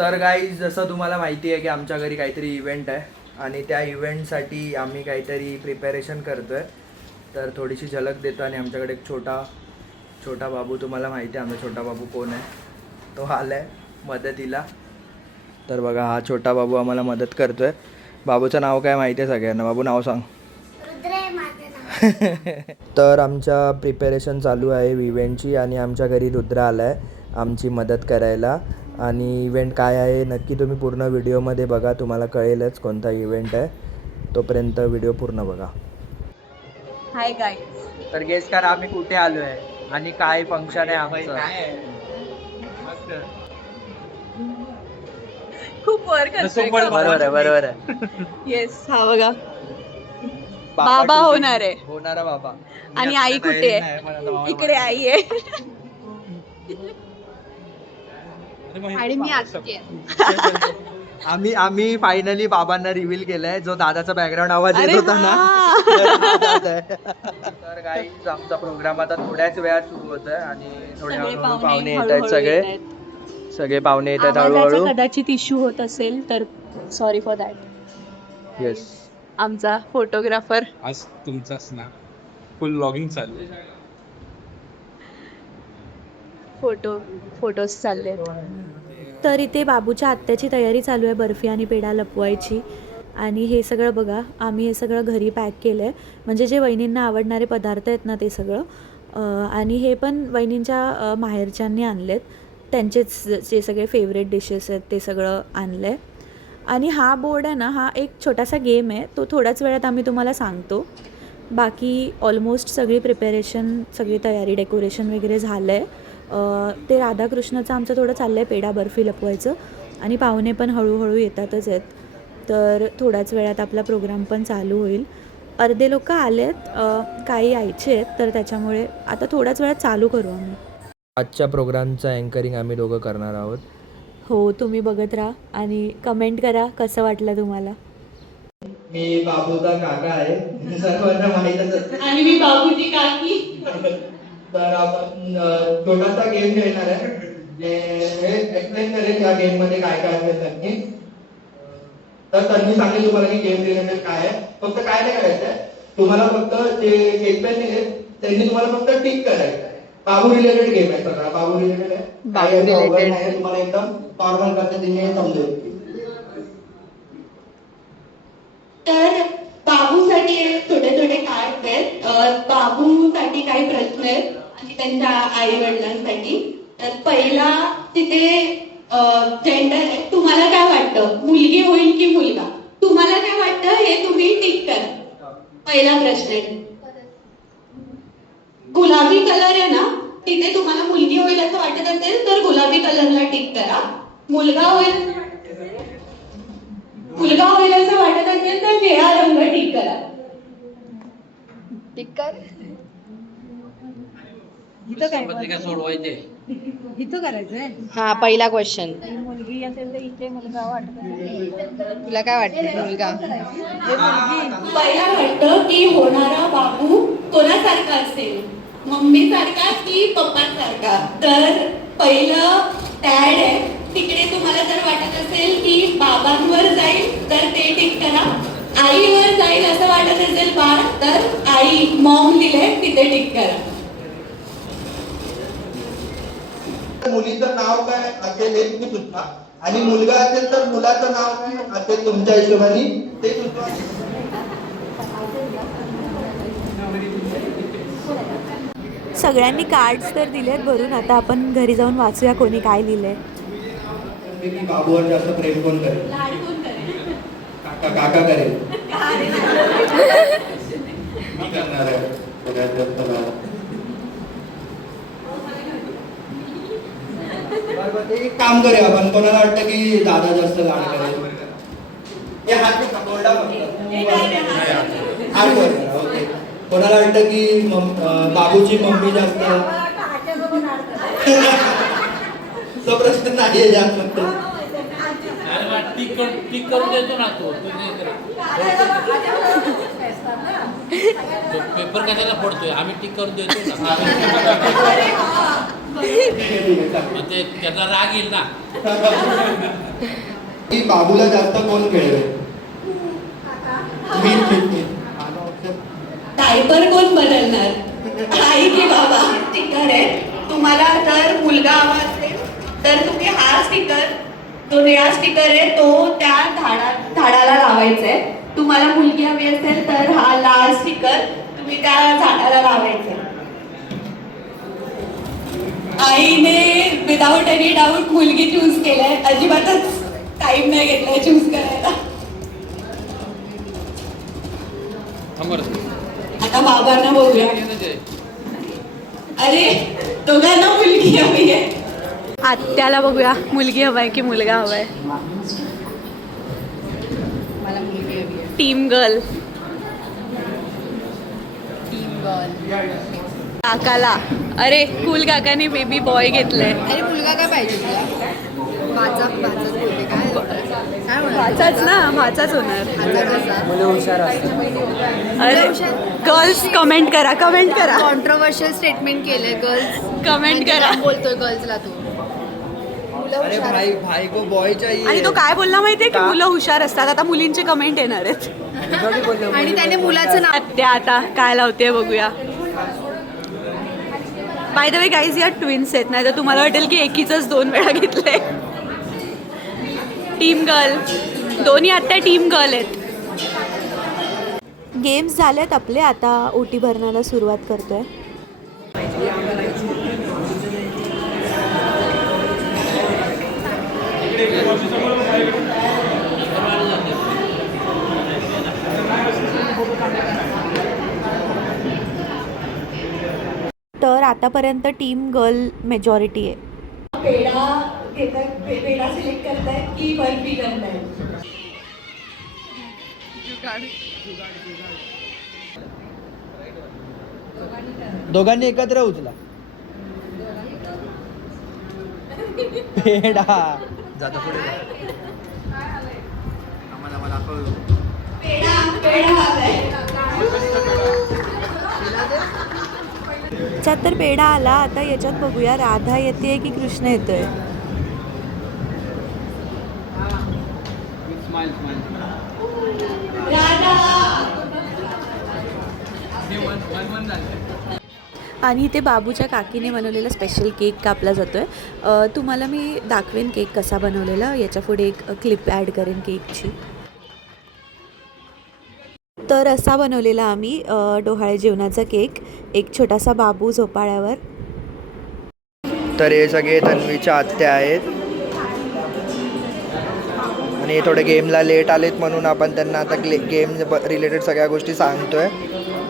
तर गाईज जसं तुम्हाला माहिती आहे की आमच्या घरी काहीतरी इव्हेंट आहे आणि त्या इव्हेंटसाठी आम्ही काहीतरी प्रिपॅरेशन करतो आहे. तर थोडीशी झलक देतो आणि आमच्याकडे एक छोटा बाबू, तुम्हाला माहिती आहे आमचा छोटा बाबू कोण आहे, तो आला आहे मदतीला. तर बघा हा छोटा बाबू आम्हाला मदत करतो आहे. बाबूचं नाव काय माहिती आहे सगळ्यांना? बाबू नाव सांग. तर आमच्या प्रिपरेशन चालू आहे इव्हेंटची आणि आमच्या घरी रुद्र आला आहे आमची मदत करायला. आणि इव्हेंट काय आहे नक्की तुम्ही पूर्ण व्हिडिओमध्ये बघा, तुम्हाला कळेलच कोणता इव्हेंट आहे. तोपर्यंत व्हिडिओ पूर्ण बघा. Hi guys. तर गेस करा आम्ही कुठे आलो आहे आणि काय फंक्शन आहे आमचं. खूप वर्क बरोबर आहे. येस, हा बघा बाबा होणार आहे. होणारा बाबा. आणि आई कुठे आहे? इकडे आई आहे. आणि मी आत्ती आहे. आम्ही फायनली बाबांना रिव्हील केलंय. जो दादाचा बॅकग्राऊंड आवाज येत होता ना, तर गाईज आमचा प्रोग्राम आता थोड्याच वेळात सुरू होत आहे आणि थोडे हळूहळू पाहुणे येत आहेत. सगळे पाहुणे येत आहेत हळूहळू. कदाचित इश्यू होत असेल तर सॉरी फॉर दॅट. येस, आमचा फोटोग्राफर आज तुमचाच ना फुल व्लॉगिंग चालू आहे. फोटोज चालले. तर इथे बाबूच्या आत्याची तयारी चालू आहे बर्फी आणि पेढा लपवायची. आणि हे सगळं बघा, आम्ही हे सगळं घरी पॅक केलं आहे, म्हणजे जे वहिनींना आवडणारे पदार्थ आहेत ना ते सगळं. आणि हे पण वहिनींच्या माहेरच्यांनी आणलेत, त्यांचेच जे सगळे फेवरेट डिशेस आहेत ते सगळं आणलं आहे. आणि हा बोर्ड आहे ना, हा एक छोटासा गेम आहे, तो थोड्याच वेळात आम्ही तुम्हाला सांगतो. बाकी ऑलमोस्ट सगळी प्रिपरेशन, सगळी तयारी, डेकोरेशन वगैरे झालं आहे. ते राधाकृष्णाचं आमचं थोडं चाललं आहे पेढा बर्फी लपवायचं. आणि पाहुणे पण हळूहळू येतातच आहेत, तर थोड्याच वेळात आपला प्रोग्राम पण चालू होईल. अर्धे लोक आलेत, काही यायचे आहेत, तर त्याच्यामुळे आता थोड्याच वेळात चालू करू आम्ही. आजच्या प्रोग्रामचं अँकरिंग आम्ही दोघं करणार आहोत. हो, तुम्ही बघत राहा आणि कमेंट करा कसं वाटलं तुम्हाला. मी बाबूचा काका आहे, सर्वांना माहीतच असते. आणि मी बाबूची काकी. तर आपण छोटासा गेम खेळणार आहे, जे एक्सप्लेन करेल या गेम मध्ये काय काय असेल नक्की. तर त्यांनी सांगेल तुम्हाला की गेम रिलेटेड काय आहे. फक्त काय नाही करायचंय तुम्हाला, फक्त जे एक्सप्लेन केले त्यांनी तुम्हाला फक्त टिक करायचं आहे. बाबू रिलेटेड गेम आहे सगळा, बाबू रिलेटेड आहे. बाबू रिलेटेड आहे, तुम्हाला एकदम नॉर्मल पद्धतीने समजेल. तर बाबूसाठी छोटे छोटे कार्ड आहेत. बाबूसाठी काही प्रश्न आहेत आणि त्यांच्या आई वडिलांसाठी. तर पहिला तिथे जेंडर आहे, तुम्हाला काय वाटतं मुलगी होईल की मुलगा? तुम्हाला काय वाटतं हे तुम्ही टिक करा. पहिला प्रश्न आहे. गुलाबी कलर आहे ना, तिथे तुम्हाला मुलगी होईल असं वाटत असेल तर गुलाबी कलरला टिक करा. मुलगा होईल असं वाटत असेल तर निळा रंग टिक करा. टिक कर. इथं करायचंय. हा, पहिला क्वेश्चन. मुलगी असेल तर इथे, मुलगा वाटत असेल. तुला काय वाटतं मुलगा? पहिला वाटतं की होणारा बाबू कोणासारखा असेल, मम्मी सारखा की पप्पा सारखा? तर पहिलं डॅड आहे, तिकडे तुम्हाला जर वाटत असेल की बाबांवर जाईल तर ते टिक करा. आईवर जाईल असं वाटत असेल बाळ तर आई मॉम दिले तिथे टिक करा. मुलीचं नाव काय असेल हे तुम्ही सुचवा आणि मुलगा असेल तर मुलाचं नाव काय असेल तुमच्या हिशोबाने ते सुचवा. सगळ्यांनी कार्ड्स तर दिलेत भरून, आता आपण घरी जाऊन वाचूया कोणी काय लिहिलंय. बाबूवर जास्त प्रेम कोण करेल? काका करेल. मी करणार आहे सगळ्यात जास्त. एक काम करूया आपण, कोणाला वाटतं की दादा जास्त लाड करेल? हे हात बोलला हात वर. ओके. कोणाला वाटतं की बाबूची मम्मी जास्त? तो प्रश्न नाही आहे जास्त. पेपर कशाला फोडतोय आम्ही? टिक करून देतो ना. त्याचा राग येईल ना. की बाबूला जास्त कोण खेळवेल? डायपर कोण बदलणार, आई की बाबा? स्टिकर आहे. तुम्हाला जर मुलगा हवा असेल तर तुम्ही हा स्टिकर, जो निळा स्टिकर आहे तो त्या झाडाला लावायचा आहे. तुम्हाला मुलगी हवी असेल तर हा लाल स्टिकर तुम्ही त्या झाडाला लावायचा आहे. आईने विदाउट एनी डाऊट मुलगी चूज केलाय, अजिबातच टाइम नाही घेतलाय चूज करायला. आता बाबांना बघूया. अरे दोघांना मुलगी हवी आहे. आत्याला बघूया, मुलगी हवाय की मुलगा हवाय? मला मुलगी हवी आहे. Team girl. Team girl. काकाला, अरे कूल काकाने बेबी बॉय घेतलंय. अरे मुलगा काय पाहिजे तुला? भाचाच बोलते काय म्हणतो? भाचाच ना, भाचाच होणार. भाचा कसा? अरे गर्ल्स कमेंट करा, कमेंट करा, कॉन्ट्रोवर्शियल स्टेटमेंट केलंय गर्ल्स. कमेंट करा. बोलतोय गर्ल्सला तू. मुलं अरे हुशार भाई भाई को बॉय चाहिए. आणि तो काय बोलला माहितीये की मुलं हुशार असतात. आता मुलींचे कमेंट येणार आहेत. आणि त्याने मुलाचं नाव आत्या आता काय लावते बघूया. बाय द वे गाईज, या ट्विन्स आहेत, नाही तर तुम्हाला वाटेल की एकीचंच 2 वेळा घेतलंय. टीम गर्ल, दोन्ही आत्या टीम गर्ल आहेत. गेम्स झालेत आपले, आता ओटी भरण्याला सुरुवात करतोय. तर आतापर्यंत टीम गर्ल मेजॉरिटी आहे. पेढा घेताय, पेढा सिलेक्ट करताय की बर्फी करताय? दोघांनी एकत्र उचला. पेढा जाता पुढे आम्हाला दाखव. पेढा हवाय. याच्यात तर पेढा आला. आता याच्यात बघूया राधा येते की कृष्ण येतोय. आणि इथे बाबूच्या काकीने बनवलेला स्पेशल केक कापला जातोय. तुम्हाला मी दाखवेन केक कसा बनवलेला, याच्या पुढे एक क्लिप ॲड करेन केकची. तर असा बनवलेला आम्ही डोहाळे जेवणाचा केक, एक छोटासा बाबू झोपाळ्यावर. तर हे सगळे तन्वीच्या आत्या आहेत आणि हे थोडे गेमला लेट आलेत म्हणून आपण त्यांना आता गेम रिलेटेड सगळ्या गोष्टी सांगतोय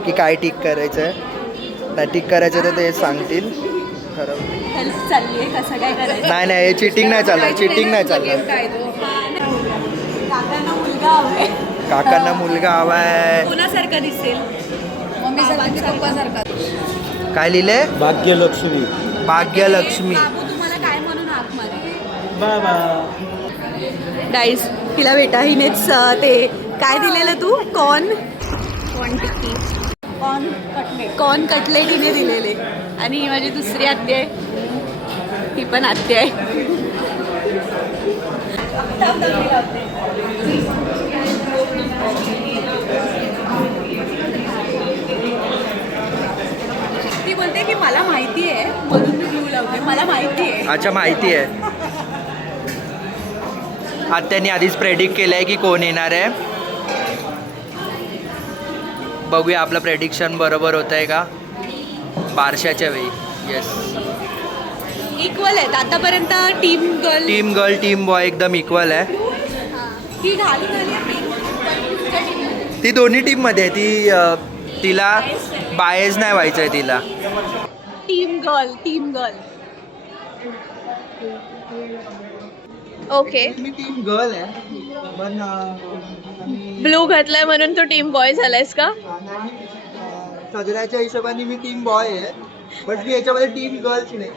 की काय टिक करायचं आहे. नाही टिक करायचं तर ते सांगतील. खरं हेल्प चालली आहे, कसं काय करायचं? नाही नाही, हे चिटिंग नाही चालणार, चिटिंग नाही चालणार. काकांना मुलगा हवाय. काकांना मुलगा हवा आहे. कोणासारखा दिसेल? मम्मीसारखा पप्पासारखा. काय लिहिले? भाग्यलक्ष्मी. भाग्यलक्ष्मी. बाबू तुम्हाला काय म्हणून हाक मारे? गाईज, तिला बेटा हिनेच ते काय दिलेलं तू? कॉर्न कटलेट हिने दिलेले. आणि ही माझी दुसरी आत्या आहे, ही पण आत्या आहे. ती बोलते की मला माहिती आहे म्हणून मी ग्लू लावते, मला माहिती आहे. अच्छा, माहिती आहे. आत्याने आधीच प्रेडिक्ट केलं आहे की कोण येणार आहे. बघूया आपलं प्रेडिक्शन बरोबर होत आहे का बारशाच्या वेळी. येस, इक्वल आहेत आतापर्यंत. टीम गर्ल टीम बॉय एकदम इक्वल आहे. ती घालून आली आहे pink. ती दोन्ही टीममध्ये आहे. ती तिला बायज नाही व्हायचं आहे तिला. Team girl. Okay, team girl आहे पण ब्लू घातलाय म्हणून तू टीम बॉय झालायस का? सगळ्याच्या हिशोबाने मी टीम बॉय आहे, बट मी याच्यामध्ये टीम गर्ल्स नाही.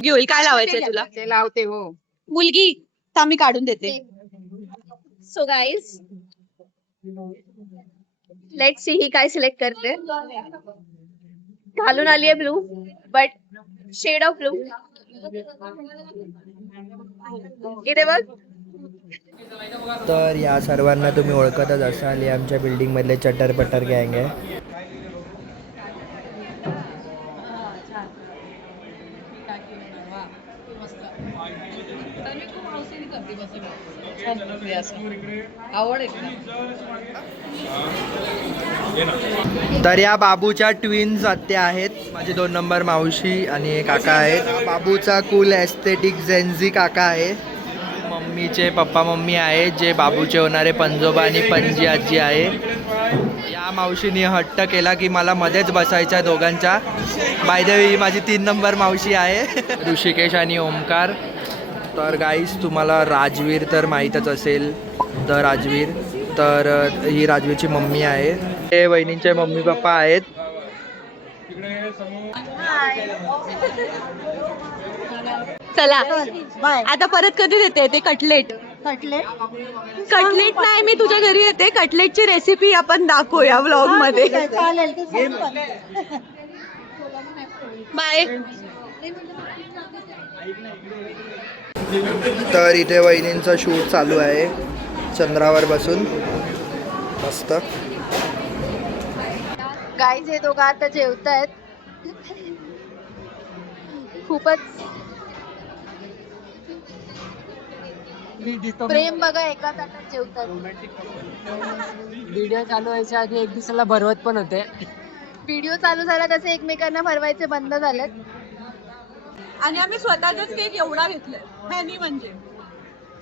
घेऊल काय लावायचंय तुला? ते लावते हो. मुलगी थांब, मी काढून देते. सो गाईज, लेट्स सी ही काय सिलेक्ट करते. घालून आली आहे blue, but shade of blue. इथे बघ. तर या सर्वांना तुम्ही ओळखतच असाल, हे आमच्या बिल्डिंगमधले चटर गँग आहे. तर या बाबूच्या ट्विन्स आत्या आहेत, माझे 2 नंबर मावशी आणि एक काका आहेत. बाबूचा कूल एस्थेटिक जेन्झी काका आहे. मम्मीचे पप्पा मम्मी आहे, जे बाबूचे होणारे पंजोबा आणि पणजी आजी आहे. या मावशीने हट्ट केला की मला मध्येच बसायच्या दोघांच्या. बाय द वे ही माझी 3 नंबर मावशी आहे. ऋषिकेश आणि ओमकार. तर गाईस तुम्हाला राजवीर तर माहीतच असेल, द राजवीर. तर ही राजवीरची मम्मी आहे. ते वहिनींचे मम्मी पप्पा आहेत. चला आता परत कधी देते ते कटलेट? कटलेट नाही, मी तुझ्या घरी येते. कटलेटची रेसिपी आपण दाखवूया व्लॉग मध्ये. बाय. तर इथे वहिनींचं शूट चालू आहे चंद्रावर बसून मस्त. गाईज हे दोघं आता जेवतायत. खूपच प्रेम बघा, एका ताटात जेवतात. व्हिडिओ चालू व्हायच्या आधी एक दिवसाला भरवत पण होते. व्हिडिओ चालू झाला तसे एकमेकांना भरवायचे बंद झालेत. आणि आम्ही स्वतःचाच केक एवढा घेतलाय. ह्यानी म्हणजे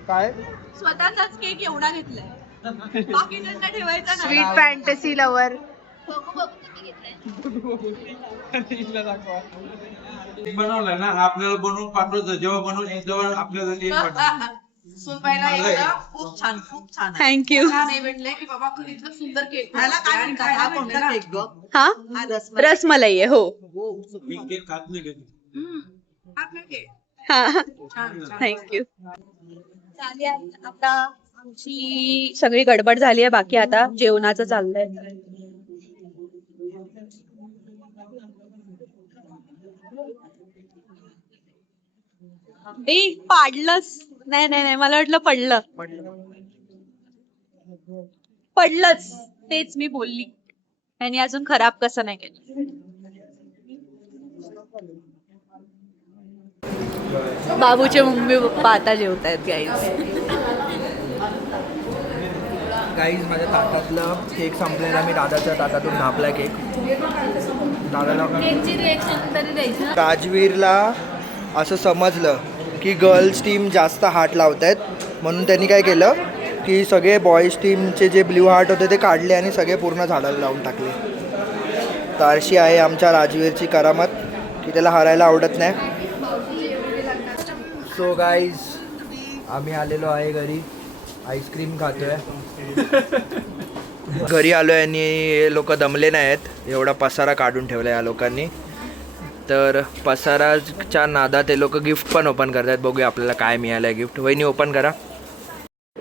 काय स्वतःचाच केक एवढा घेतलाय, बाकीच्यांना ठेवायचा नाही. Sweet fantasy lover. बनवलं ना आपल्याला, बनवून पाठवतो. जेव्हा बनवून तेव्हा आपल्याला ते पाठवतो. खूप छान. थँक्यू. हा रसमलाई आहे. हो मी खात नाही कधी. हा थँक्यू. आता आमची सगळी गडबड झाली आहे, बाकी आता जेवणाचं चाललंय. पाडलंच नाही, मला वाटलं पडलंच. तेच मी बोलली. आणि अजून खराब कसं नाही केलं. बाबूचे मम्मी पप्पा आता जेवतायत गाईज. गाईज माझ्या ताटातलं केक संपलेला, मी दादाच्या ताटातून ढापला केक. दादाला राजवीरला असं समजलं की गर्ल्स टीम जास्त हार्ट लावत आहेत, म्हणून त्यांनी काय केलं की सगळे बॉईज टीमचे जे ब्ल्यू हार्ट होते ते काढले आणि सगळे पूर्ण झाडाला लावून टाकले. तर अशी आहे आमच्या राजवीरची करामत की त्याला हरायला आवडत नाही. सो गाईज आम्ही आलेलो आहे घरी, आईस्क्रीम खातोय. घरी आलो आहे आणि लोक दमले नाही आहेत, एवढा पसारा काढून ठेवला या लोकांनी. तर पसाराच्या नादात ते लोक गिफ्ट पण ओपन करतात. बघूया आपल्याला काय मिळालं आहे गिफ्ट. वहिनी ओपन करा.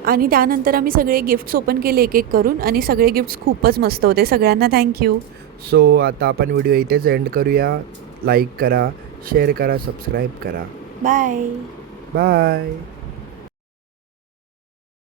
आणि त्यानंतर आम्ही सगळे गिफ्ट्स ओपन केले एक एक करून, आणि सगळे गिफ्ट्स खूपच मस्त होते. सगळ्यांना थँक्यू. सो आता आपण व्हिडिओ इथेच एंड करूया. लाईक करा, शेअर करा, सबस्क्राईब करा. बाय. बाय.